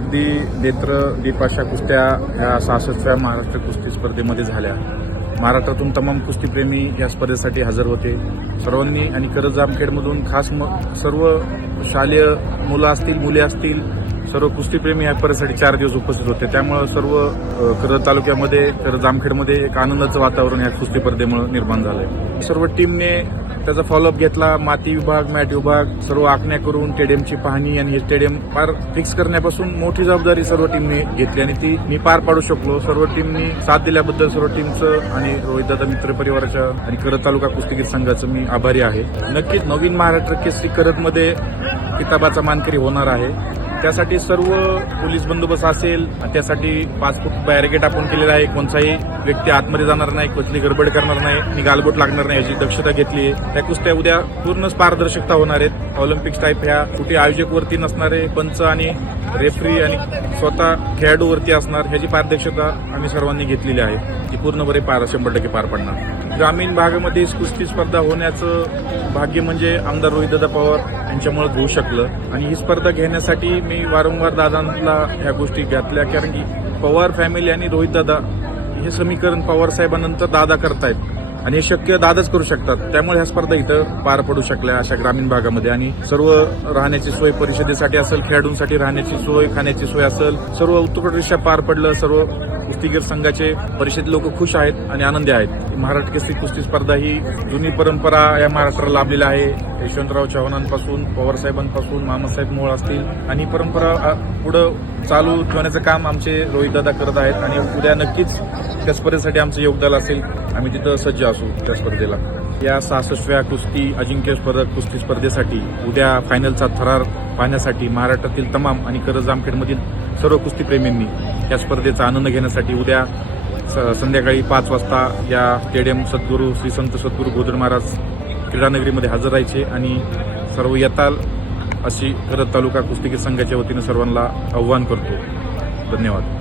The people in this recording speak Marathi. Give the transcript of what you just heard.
अगदी नेत्र दीपाशा कुस्त्या ह्या सहासष्टव्या महाराष्ट्र कुस्ती स्पर्धेमध्ये झाल्या. महाराष्ट्रातून तमाम कुस्तीप्रेमी या स्पर्धेसाठी हजर होते. सर्वांनी आणि करजामखेडमधून खास म सर्व शालेय मुलं असतील मुले असतील सर्व कुस्तीप्रेमी या स्पर्धेसाठी चार दिवस उपस्थित होते. त्यामुळं सर्व अ, तालुक्यामध्ये तर जामखेडमध्ये एक आनंदाचं वातावरण या कुस्ती स्पर्धेमुळे निर्माण झालंय. सर्व टीमने त्याचा फॉलोअप घेतला. माती विभाग मॅट विभाग सर्व आखण्या करून स्टेडियमची पाहणी आणि हे स्टेडियम पार फिक्स करण्यापासून मोठी जबाबदारी सर्व टीमने घेतली आणि ती मी पार पाडू शकलो. सर्व टीमनी साथ दिल्याबद्दल सर्व टीमचं आणि रोहितदादा मित्र परिवाराच्या आणि करत तालुका कुस्तीगीर संघाचं मी आभारी आहे. नक्कीच नवीन महाराष्ट्र केसरी करतमध्ये किताबाचा मानकरी होणार आहे. त्यासाठी सर्व पोलीस बंदोबस्त असेल त्यासाठी पाच फूट बॅरिकेड आपण केलेला आहे. कोणताही व्यक्ती आतमध्ये जाणार नाही कसली गडबड करणार नाही आणि गालबोट लागणार नाही याची दक्षता घेतली आहे. त्या कुस्त्या उद्या पूर्णच पारदर्शकता होणार आहेत. ऑलिम्पिक्स टाईप ह्या कुठे आयोजक वरती नसणारे पंच आणि रेफरी आणि स्वतः खेळाडूवरती असणार ह्याची पारदर्शकता आम्ही सर्वांनी घेतलेली आहे ती पूर्णपणे पार शंभर टक्के पार पडणार. ग्रामीण भागामध्ये कुस्ती स्पर्धा होण्याचं भाग्य म्हणजे आमदार रोहितदादा पवार यांच्यामुळे होऊ शकलं. आणि ही स्पर्धा घेण्यासाठी मी वारंवार दादांना ह्या गोष्टी घातल्या कारण की पवार फॅमिली आणि रोहितदादा हे समीकरण पवार साहेबांनंतर दादा करतायत. आणि हे शक्य दादाच करू शकतात. त्यामुळे ह्या स्पर्धा इथं पार पडू शकल्या अशा ग्रामीण भागामध्ये. आणि सर्व राहण्याची सोय परिषदेसाठी असेल खेळाडूंसाठी राहण्याची सोय खाण्याची सोय असेल सर्व उत्कृष्टरित्या पार पडलं सर्व कुस्तीगीर संघाचे परिषद लोक खुश आहेत आणि आनंदी आहेत. महाराष्ट्र केसरी कुस्ती स्पर्धा ही जुनी परंपरा या महाराष्ट्राला लाभलेली आहे. यशवंतराव चव्हाणांपासून पवार साहेबांपासून मामासाहेब मोळ असतील. आणि ही परंपरा पुढं चालू ठेवण्याचं काम आमचे रोहितदादा करत आहेत. आणि उद्या नक्कीच त्या स्पर्धेसाठी आमचं योगदान असेल. आम्ही तिथं सज्ज असू त्या स्पर्धेला. या सहासष्टव्या कुस्ती अजिंक्य स्पर्धक कुस्ती स्पर्धेसाठी उद्या फायनलचा थरार पाहण्यासाठी महाराष्ट्रातील तमाम आणि करज जामखेडमधील सर्व कुस्तीप्रेमींनी या स्पर्धेचा आनंद घेण्यासाठी उद्या स- संध्याकाळी पाच वाजता या स्टेडियम सद्गुरू श्री संत सद्गुरू गोदर महाराज क्रीडानगरीमध्ये हजर राहायचे आणि सर्व येताल अशी करत तालुका कुस्तीगीर संघाच्या वतीनं सर्वांना आव्हान करतो. धन्यवाद.